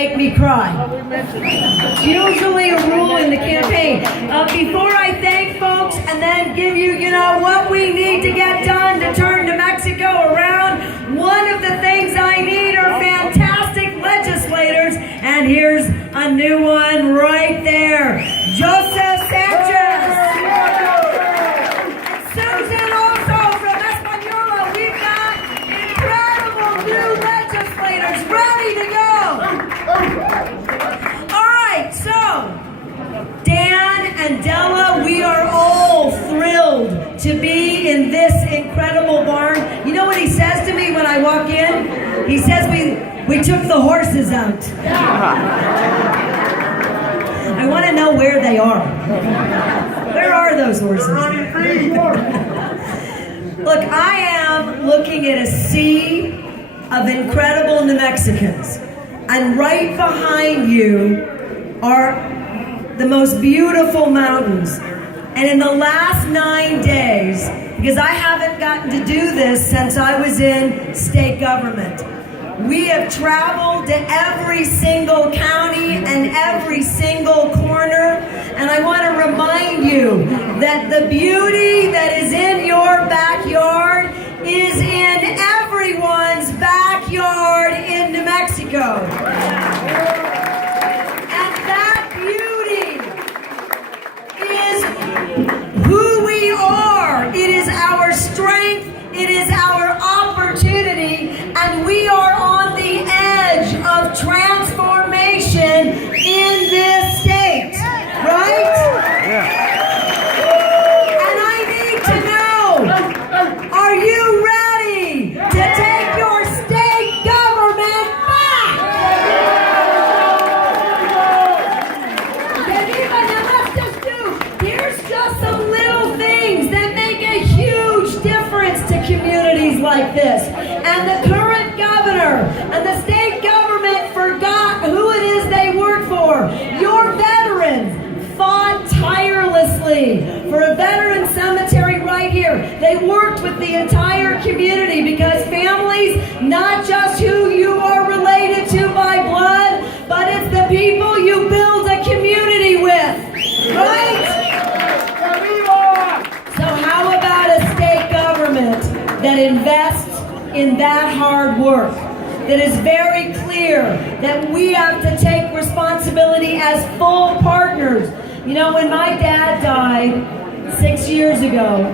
make me cry. It's usually a rule in the campaign. Before I thank folks and then give you, what we need to get done to turn New Mexico around, one of the things I need are fantastic legislators, and here's a new one right there, Joseph Sanchez. And Susan also from Española. We've got incredible new legislators ready to go. All right, so Dan and Della, we are all thrilled to be in this incredible barn. You know what he says to me when I walk in? He says we took the horses out. I want to know where they are. Where are those horses? Look, I am looking at a sea of incredible New Mexicans. And right behind you are the most beautiful mountains. And in the last 9 days, because I haven't gotten to do this since I was in state government, we have traveled to every single county and every single corner. And I want to remind you that the beauty that is in your backyard is in everyone's backyard in New Mexico. And that beauty is who we are. It is our strength. It is our opportunity. And we are on the edge of transformation in this state. Right? Yeah. And I need to know, are you ready to take your state government back? Let's just do, here's just some little things that make a huge difference to communities like this. And the current governor and the state government forgot who it is they work for. Your veterans fought tirelessly for a veteran cemetery right here. They worked with the entire community because families, not just who you are related to by blood, but it's the people you build a community with. Right? So how about a state government that invests in that hard work, that is very clear that we have to take responsibility as full partners? When my dad died 6 years ago,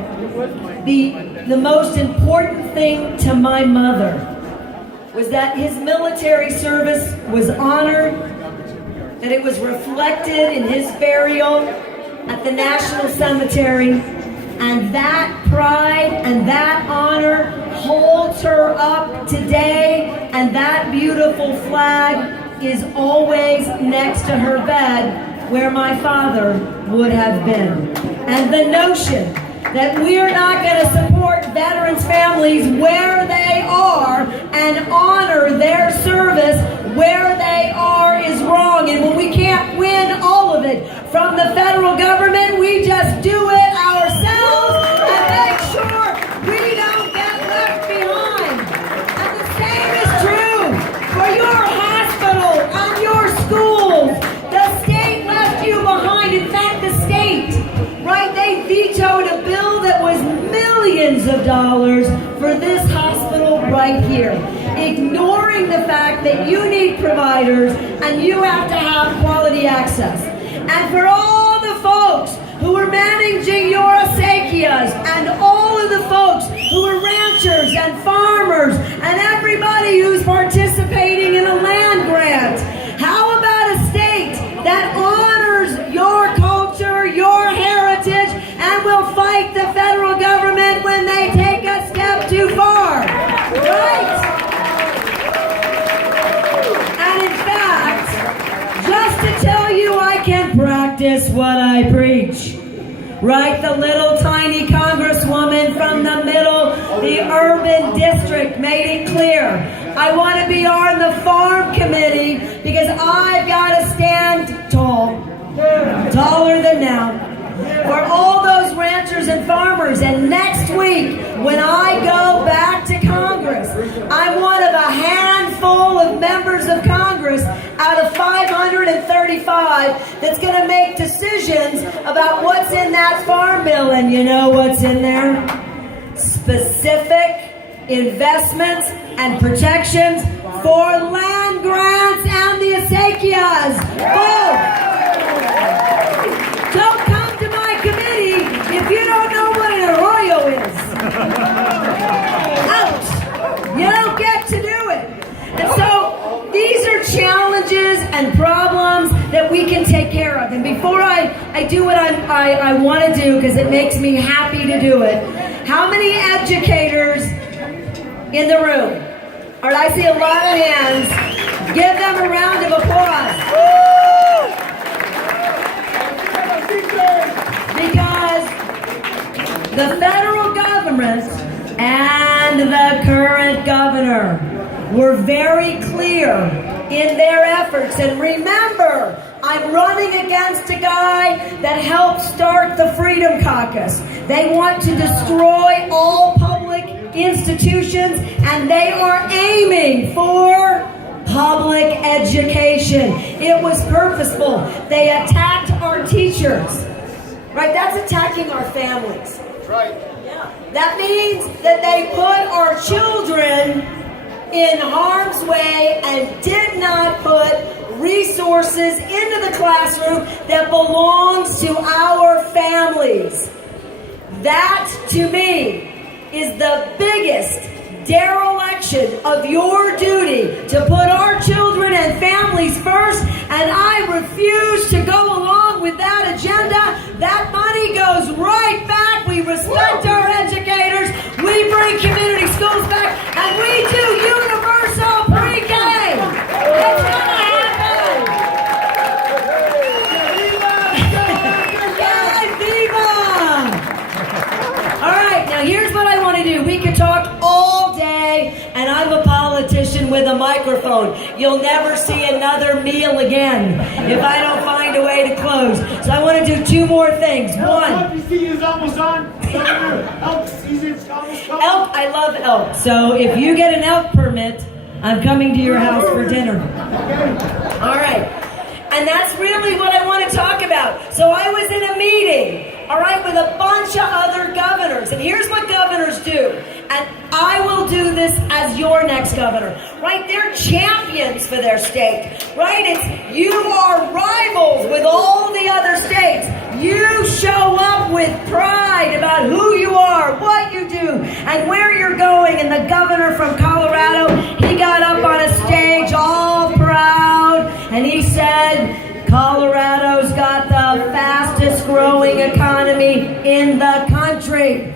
the most important thing to my mother was that his military service was honored, that it was reflected in his burial at the National Cemetery, and that pride and that honor holds her up today, and that beautiful flag is always next to her bed where my father would have been. And the notion that we're not going to support veterans' families where they are and honor their service where they are is wrong. And when we can't win all of it from the federal government, we just do it ourselves and make sure we don't get left behind. And the same is true for your hospital and your schools. The state left you behind. In fact, the state, right, they vetoed a bill that was millions of dollars for this hospital right here, ignoring the fact that you need providers and you have to have quality access. And for all the folks who are managing your acequias and all of the folks who are ranchers and farmers and everybody who's participating in a land grant, how about a state that honors your culture, your heritage, and will fight the federal government when they take a step too far? Right? And in fact, just to tell you I can practice what I preach. Right? The little tiny congresswoman from the middle, the urban district made it clear. I want to be on the farm committee because I've got to stand tall, taller than now, for all those ranchers and farmers. And next week, when I go back to Congress, I'm one of a handful of members of Congress out of 35 that's going to make decisions about what's in that farm bill. And you know what's in there? Specific investments and protections for land grants and the acequias. Boom! Don't come to my committee if you don't know what an arroyo is. Ouch! You don't get to do it. And so these are challenges and problems that we can take care of. And before I do what I want to do, because it makes me happy to do it, how many educators in the room? All right, I see a lot of hands. Give them a round of applause. Because the federal government and the current governor were very clear in their efforts. And remember, I'm running against a guy that helped start the Freedom Caucus. They want to destroy all public institutions, and they are aiming for public education. It was purposeful. They attacked our teachers. Right? That's attacking our families. Right. Yeah. That means that they put our children in harm's way and did not put resources into the classroom that belongs to our families. That, to me, is the biggest dereliction of your duty to put our children and families first, and I refuse to go along with that agenda. That money goes right back. We respect our educators. We bring community schools back, and we do universal pre-K. It's gonna happen. Viva! All right, now here's what I want to do. We can talk all day, and I'm a politician with a microphone. You'll never see another meal again if I don't find a way to close. So I want to do two more things. One. Elk season's almost on. Elk season's almost on. Elk, I love elk. So if you get an elk permit, I'm coming to your house for dinner. All right. And that's really what I want to talk about. So I was in a meeting, all right, with a bunch of other governors. And here's what governors do. And I will do this as your next governor, right? They're champions for their state, right? It's you are rivals with all the other states. You show up with pride about who you are, what you do, and where you're going. And the governor from Colorado, he got up on a stage all proud, and he said, Colorado's got the fastest growing economy in the country.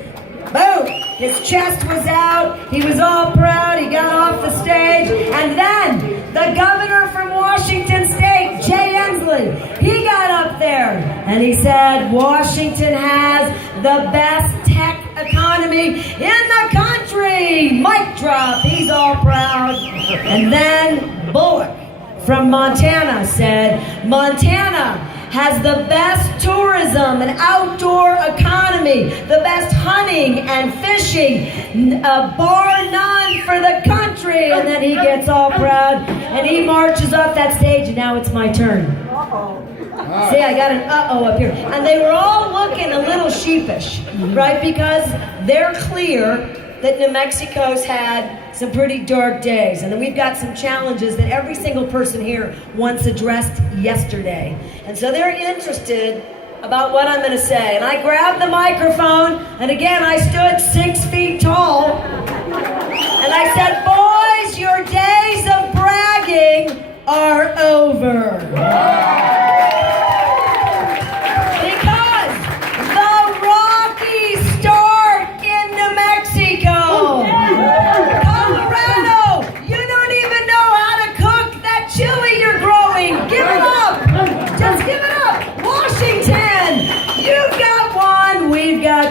Boom! His chest was out. He was all proud. He got off the stage. And then the governor from Washington State, Jay Inslee, he got up there and he said, Washington has the best tech economy in the country. Mic drop. He's all proud. And then Bullock from Montana said, Montana has the best tourism and outdoor economy, the best hunting and fishing, bar none for the country. And then he gets all proud and he marches off that stage, and now it's my turn. See, I got an uh-oh up here. And they were all looking a little sheepish, right? Because they're clear that New Mexico's had some pretty dark days. And then we've got some challenges that every single person here once addressed yesterday. And so they're interested about what I'm going to say. And I grabbed the microphone, and again, I stood 6 feet tall. And I said, boys, your days of bragging are over.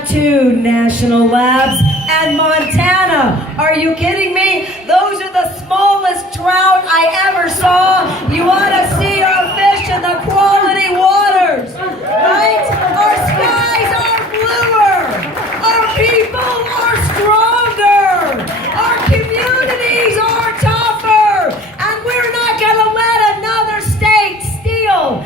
Two national labs, and Montana. Are you kidding me? Those are the smallest trout I ever saw. You ought to see our fish in the quality waters, right? Our skies are bluer. Our people are stronger. Our communities are tougher. And we're not going to let another state steal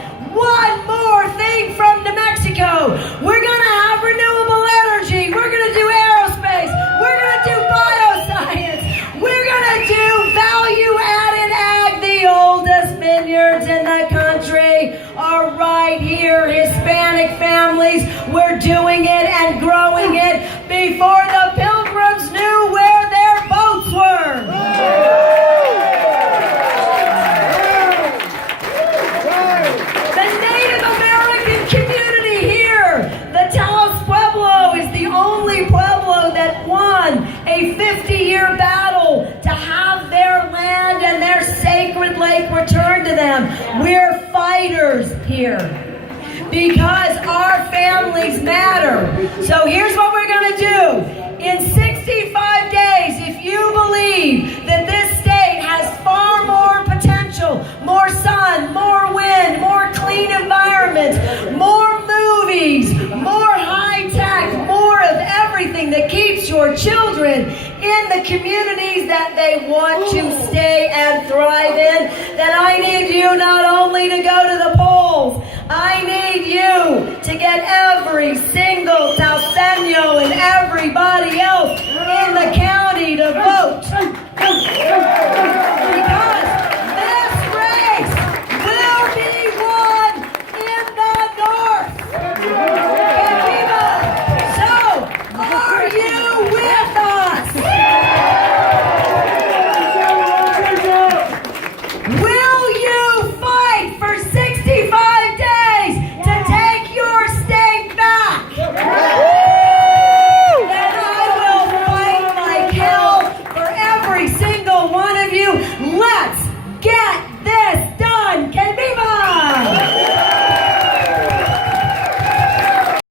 them. We're fighters here because our families matter. So here's what we're going to do. In 65 days, if you believe that this state has far more potential, more sun, more wind, more clean environments, more movies, more high tech, more of everything that keeps your children in the communities that they want to stay and thrive in, then I need you not only to go to the polls, I need you to get every single Taoseño and everybody else in the county to vote.